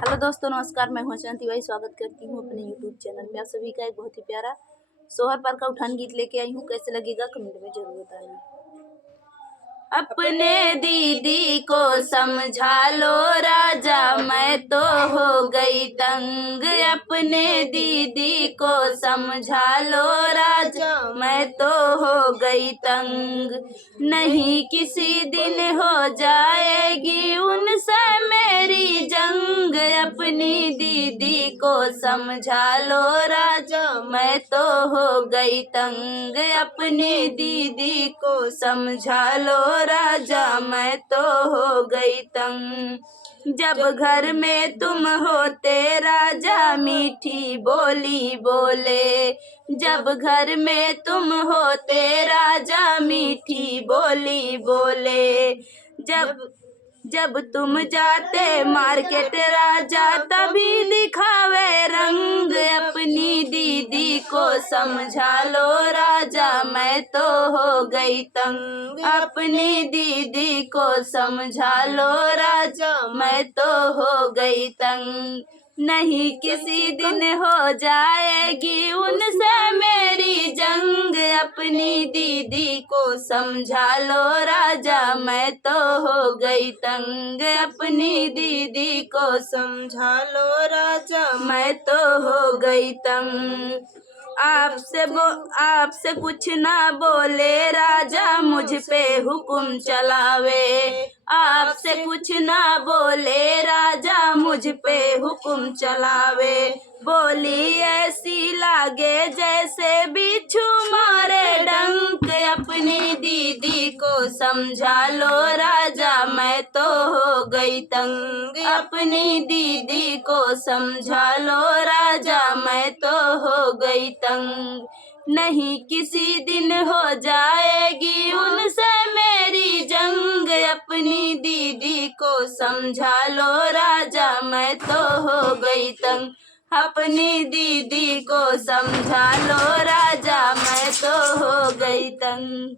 Hello दोस्तों, नमस्कार। मैं हूं शांति भाई, स्वागत करती हूं अपने यूट्यूब चैनल पे। आप सभी का एक बहुत ही प्यारा सोहर पार का उठान गीत लेके आई हूं। कैसे लगेगा कमेंट में जरूर बताना। अपने दीदी को समझा लो राजा, मैं तो हो गई तंग। अपने दीदी को समझा लो राजा, मैं तो हो गई तंग। नहीं किसी दिन हो जाएगी उनसे मेरी जंग। अपनी दीदी को समझा लो राजा, मैं तो हो गई तंग। अपनी दीदी को समझा लो राजा, मैं तो हो गई तंग। जब घर में तुम होते राजा, मीठी बोली बोले। जब घर में तुम होते राजा, मीठी बोली बोले। जब तुम जाते मार्केट राजा, तभी दिखावे रंग। अपनी दीदी को समझा लो राजा, मैं तो हो गई तंग। अपनी दीदी को समझा लो राजा, मैं तो हो गई तंग। नहीं किसी दिन हो जाएगी उनसे मेरी जंग। अपनी दीदी को समझा लो राजा, मैं तो हो गई तंग। अपनी दीदी को समझा लो राजा, मैं तो हो गई तंग। आपसे कुछ ना बोले राजा, मुझ पे हुक्म चलावे। आपसे कुछ ना बोले राजा, मुझ पे हुक्म चलावे। बोली ऐसी लागे जैसे बिच्छू मारे डंक। अपनी दीदी को समझा लो राजा, मैं तो हो गई तंग। अपनी दीदी को समझा लो राजा, मैं तो हो गई तंग। नहीं किसी दिन हो जाएगी उनसे मेरी जंग। अपनी दीदी को समझा लो राजा, मैं तो हो गई तंग। अपनी दीदी को समझा लो राजा, मैं तो हो गई तंग।